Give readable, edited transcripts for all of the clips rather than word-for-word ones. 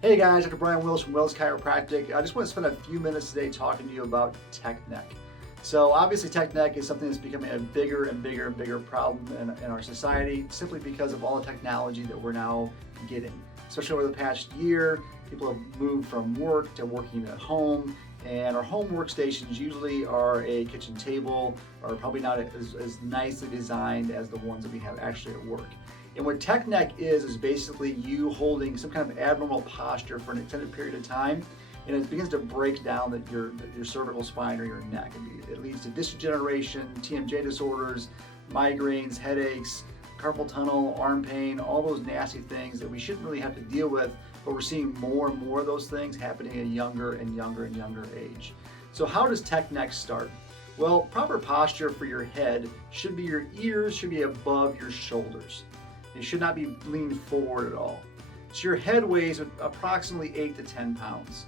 Hey guys, Dr. Bryan from Chiropractic. I just want to spend a few minutes today talking to you about tech neck. So obviously tech neck is something that's becoming a bigger and bigger problem in our society simply because of all the technology that we're now getting. Especially over the past year, people have moved from work to working at home, and our home workstations usually are a kitchen table, or probably not as nicely designed as the ones that we have actually at work. And what tech neck is basically you holding some kind of abnormal posture for an extended period of time, and it begins to break down your cervical spine or your neck. It leads to degeneration, TMJ disorders, migraines, headaches, carpal tunnel, arm pain, all those nasty things that we shouldn't really have to deal with, but we're seeing more and more of those things happening at a younger and younger age. So how does tech neck start? Well, proper posture for your head should be your ears should be above your shoulders. It should not be leaned forward at all. So your head weighs approximately 8 to 10 pounds.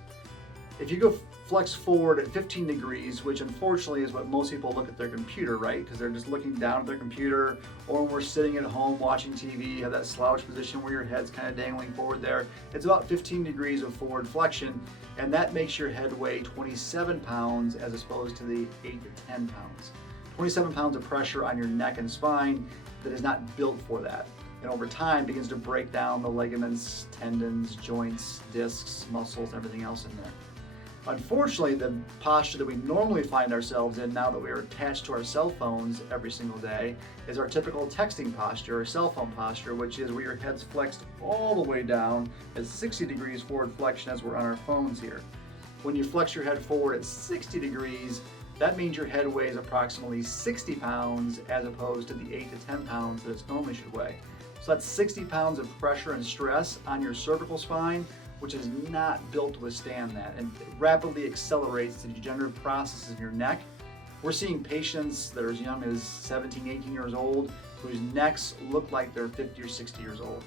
If you go flex forward at 15 degrees, which unfortunately is what most people look at their computer, right? Because they're just looking down at their computer, or when we're sitting at home watching TV, you have that slouch position where your head's kind of dangling forward there. It's about 15 degrees of forward flexion, and that makes your head weigh 27 pounds as opposed to the 8 to 10 pounds. 27 pounds of pressure on your neck and spine that is not built for that. And over time begins to break down the ligaments, tendons, joints, discs, muscles, everything else in there. Unfortunately, the posture that we normally find ourselves in now that we are attached to our cell phones every single day is our typical texting posture or cell phone posture, which is where your head's flexed all the way down at 60 degrees forward flexion as we're on our phones here. When you flex your head forward at 60 degrees, that means your head weighs approximately 60 pounds as opposed to the 8 to 10 pounds that it normally should weigh. So that's 60 pounds of pressure and stress on your cervical spine, which is not built to withstand that, and it rapidly accelerates the degenerative processes in your neck. We're seeing patients that are as young as 17, 18 years old whose necks look like they're 50 or 60 years old.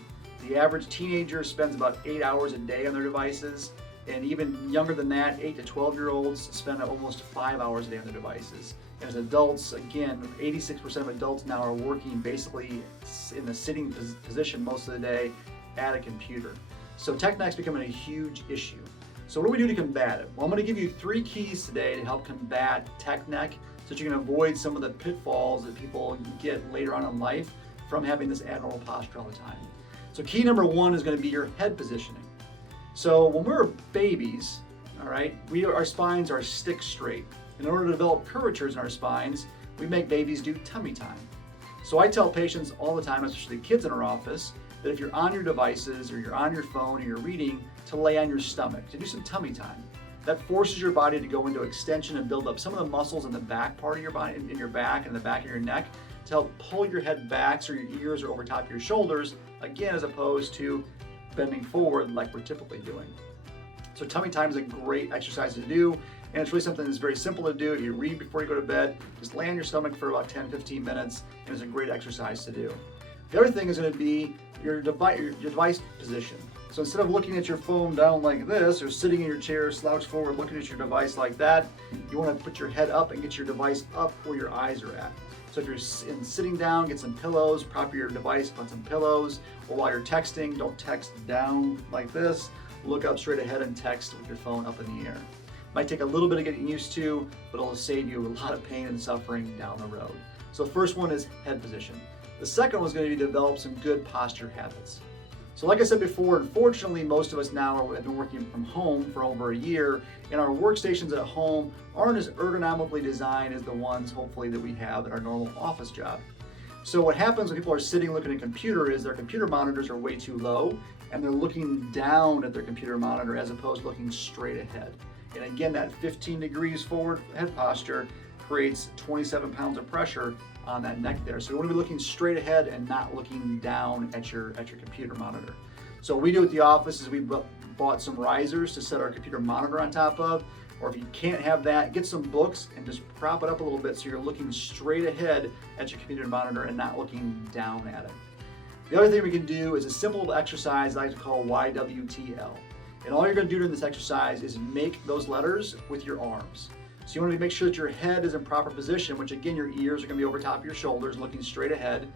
The average teenager spends about 8 hours a day on their devices, and even younger than that, 8 to 12-year-olds spend almost 5 hours a day on their devices. And as adults, again, 86% of adults now are working basically in the sitting position most of the day at a computer. So tech neck's becoming a huge issue. So what do we do to combat it? Well, I'm going to give you 3 keys today to help combat tech neck so that you can avoid some of the pitfalls that people get later on in life from having this abnormal posture all the time. So key number 1 is going to be your head positioning. So when we're babies, all right, our spines are stick straight. In order to develop curvatures in our spines, we make babies do tummy time. So I tell patients all the time, especially kids in our office, that if you're on your devices or you're on your phone or you're reading, to lay on your stomach, to do some tummy time. That forces your body to go into extension and build up some of the muscles in the back part of your body, in your back and the back of your neck, to help pull your head back so your ears are over top of your shoulders, again, as opposed to bending forward like we're typically doing. So tummy time is a great exercise to do, and it's really something that's very simple to do. If you read before you go to bed, just lay on your stomach for about 10-15 minutes, and it's a great exercise to do. The other thing is going to be your device position. So instead of looking at your phone down like this, or sitting in your chair slouched forward looking at your device like that, you want to put your head up and get your device up where your eyes are at. So if you're sitting down, get some pillows, prop your device on some pillows, or while you're texting, don't text down like this. Look up straight ahead and text with your phone up in the air. Might take a little bit of getting used to, but it'll save you a lot of pain and suffering down the road. So the first one is head position. The second one is going to be to develop some good posture habits. So like I said before, unfortunately, most of us now have been working from home for over a year, and our workstations at home aren't as ergonomically designed as the ones, hopefully, that we have at our normal office job. So what happens when people are sitting looking at a computer is their computer monitors are way too low, and they're looking down at their computer monitor as opposed to looking straight ahead. And again, that 15 degrees forward head posture creates 27 pounds of pressure on that neck there. So you want to be looking straight ahead and not looking down at your computer monitor. So what we do at the office is we bought some risers to set our computer monitor on top of, or if you can't have that, get some books and just prop it up a little bit so you're looking straight ahead at your computer monitor and not looking down at it. The other thing we can do is a simple exercise I like to call YWTL. And all you're going to do during this exercise is make those letters with your arms. So you want to make sure that your head is in proper position, which again, your ears are going to be over top of your shoulders, looking straight ahead.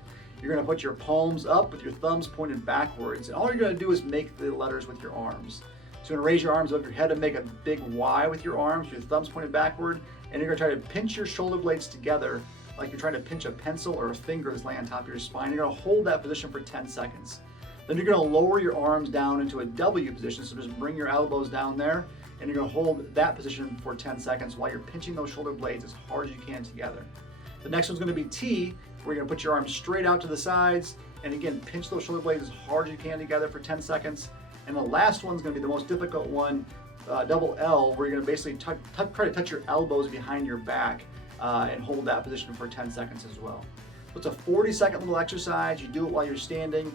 You're going to put your palms up with your thumbs pointed backwards. And all you're going to do is make the letters with your arms. So you're gonna raise your arms above your head and make a big Y with your arms, your thumbs pointed backward, and you're gonna try to pinch your shoulder blades together like you're trying to pinch a pencil or a finger that's laying on top of your spine. You're gonna hold that position for 10 seconds. Then you're gonna lower your arms down into a W position, so just bring your elbows down there, and you're gonna hold that position for 10 seconds while you're pinching those shoulder blades as hard as you can together. The next one's gonna be T, where you're gonna put your arms straight out to the sides, and again, pinch those shoulder blades as hard as you can together for 10 seconds. And the last one's gonna be the most difficult one, double L, where you're gonna basically try to touch your elbows behind your back and hold that position for 10 seconds as well. So it's a 40-second little exercise. You do it while you're standing.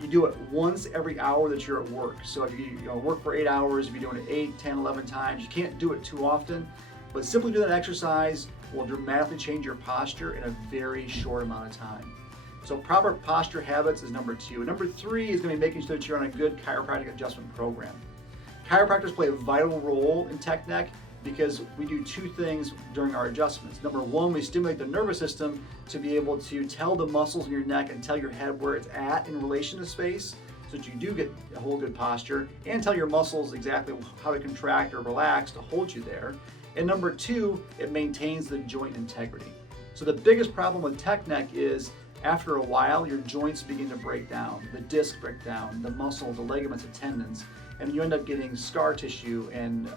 You do it once every hour that you're at work. So if you work for 8 hours, if you're doing it 8, 10, 11 times, you can't do it too often, but simply doing that exercise will dramatically change your posture in a very short amount of time. So proper posture habits is number 2. Number 3 is going to be making sure that you're on a good chiropractic adjustment program. Chiropractors play a vital role in tech neck because we do 2 things during our adjustments. Number 1, we stimulate the nervous system to be able to tell the muscles in your neck and tell your head where it's at in relation to space, so that you do get a whole good posture, and tell your muscles exactly how to contract or relax to hold you there. And number 2, it maintains the joint integrity. So the biggest problem with tech neck is after a while, your joints begin to break down, the discs break down, the muscle, the ligaments, the tendons, and you end up getting scar tissue and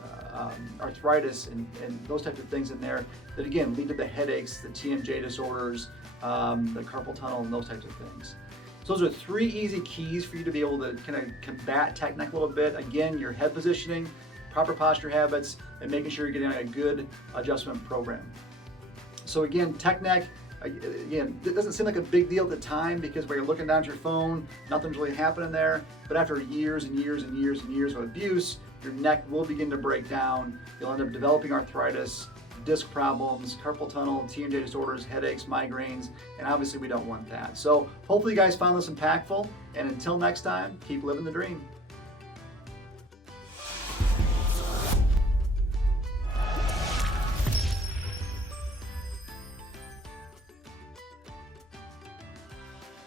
arthritis and those types of things in there that again lead to the headaches, the TMJ disorders, the carpal tunnel, and those types of things. So those are 3 easy keys for you to be able to kind of combat tech neck a little bit. Again, your head positioning, proper posture habits, and making sure you're getting a good adjustment program. So again, tech neck, again, it doesn't seem like a big deal at the time because when you're looking down at your phone, nothing's really happening there. But after years and years and years and years of abuse, your neck will begin to break down. You'll end up developing arthritis, disc problems, carpal tunnel, TMJ disorders, headaches, migraines, and obviously we don't want that. So hopefully you guys found this impactful, and until next time, keep living the dream.